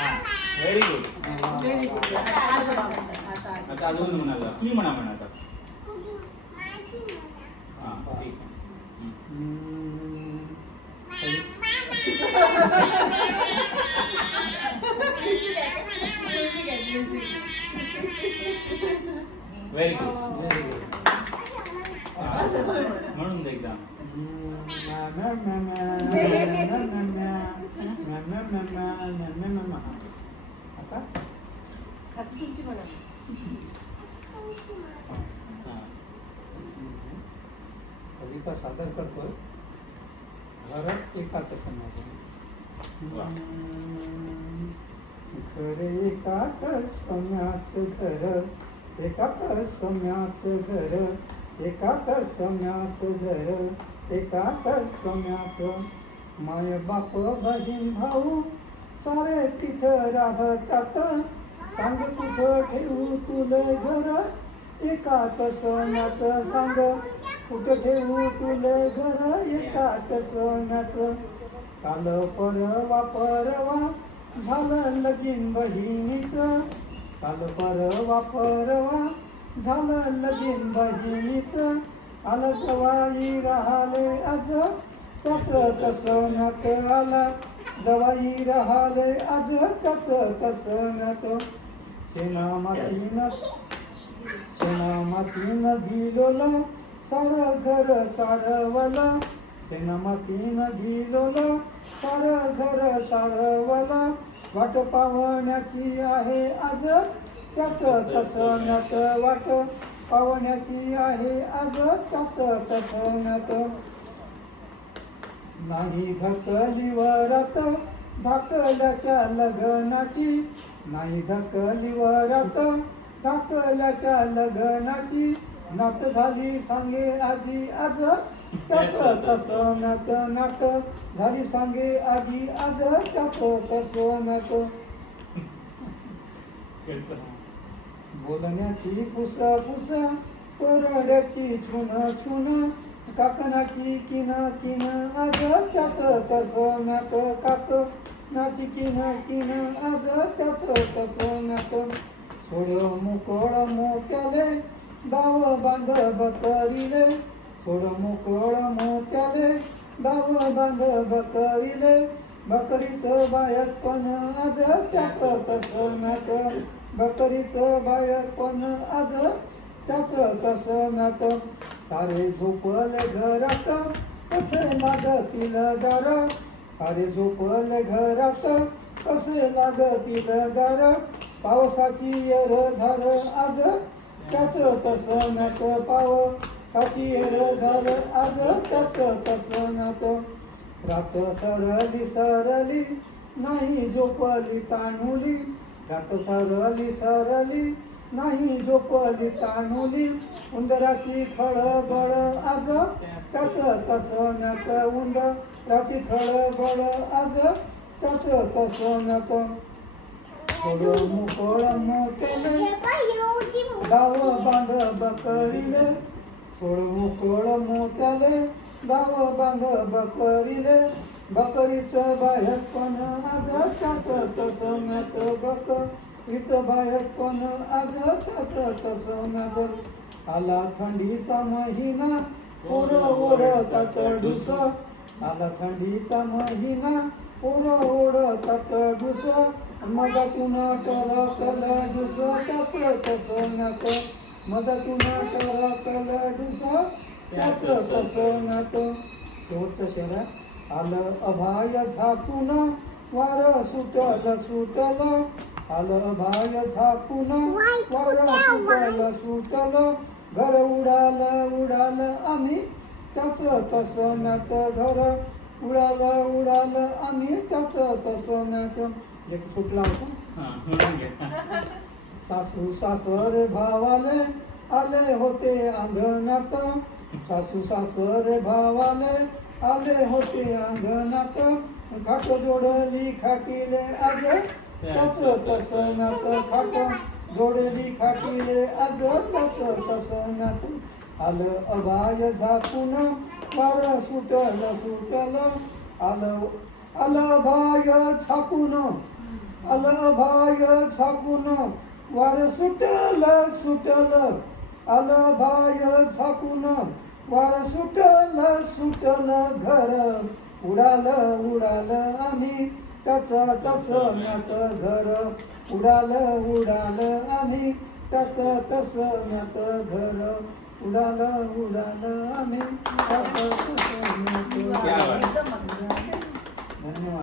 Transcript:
Very good. आता अजून म्हणाला तुम्ही म्हणा आता. हा ठीक व्हेरी गुड. म्हणून दे एकदा. कविता सादर करतो. घरात एकाच समाज घर एकाच सम्याच घर एकाच सम्याच घर एकाच सम्याच घर एकाच सम्याच माय बाप बहीण भाऊ सारे तिथं राहतात. सांग कुठं ठेवू तुले घर एकाच सम्याच सांग कुठं ठेवू तुले घर एकाच सम्याच काल परवा परवा झालं लगीन बहिणीचं काल परवा झालं लगीन बहिणीचं आलं जवाई राहिले आज त्याच तसं नात आला जवाई राहिले आज त्याच तसं नात शेणा मातीनं दिलोलं सारं घर सारवलं शेणा मातीनं दिलोलं सारं घर सारवलं वाट पावण्याची आहे आज त्याच तसं नात वाट पावण्याची आहे आज त्याच तसं नात नाही धकली वरात धाकल्याच्या लग्नाची नाही धकली वरात धाकल्याच्या लग्नाची नात झाली सांगे आजी आज त्याच तसं नात नात झाली सांगे आजी आज त्याच तसं नात बोलण्याची पुस कोरड्याची छुन काकणाची किन आज त्याच तसं नात काकणाची किन आज त्याच तसं नात सोड मोकळ मोत्याले दाव बांध बकरीले सोड मोकळ मोत्याले दाव बांध बकरीले बकरीचं बायत पण आज त्याच तसं नात बकरीचं बायत पण आज त्याच तसं नात सारे झोपले घरात कसे लागतील दार सारे झोपले घरात कसे लागतील दार पावसाची येर झार आज त्याच तसं नात पावसाची येर झार आज त्याच तसं नात रात सरली नाही झोपली तानुली रात सरली नाही झोपली तानुली उंदराची खळबळ आज त्याच तसं नात उंदराची खळबळ आज त्याच तसं नात सोड मोकळ मोत्याले गाव बांध बकरीले सोड मोकळ मोत्याले गाव बांध बकरीले बकरीचं बाहेर पण आज त्याच तसं नात बकरीचं बाहेर पण आज त्याच तसं नात आला थंडीचा महिना पोर ओढतात डुस आला थंडीचा महिना पोर ओढतात डुस मधातून टरकल डुस त्याच तसं नात मधातून टरकल डुस त्याच तसं नात शेवटचं शहर आलं अभाय झाकून वार सुटल आलं अभाय झाकून वार सुटल घर उडाल आम्ही त्याच तसं नात घर उडाल आम्ही त्याच तसं नात एक सुटला होता सासू सासरे भावाले आले होते अंगणात सासू सासरे भावाले आले होते अंगणात खाट जोडली खाटीले आज त्याच तसं नात खाट जोडली खाटीले आज त्याच तसं नात आलं अभाय झाकून वार सुटल आलं अभाय झाकून आलं भाय छापून वार सुटल सुटल, आलं भाय छापून वार सुटल सुटल, घर उडाल उडाल आम्ही त्याचं तसं घर, उडाल उडाल आम्ही त्याचं तसं घर, उडाल उडाल आम्ही त्याचं तसं क्या बात.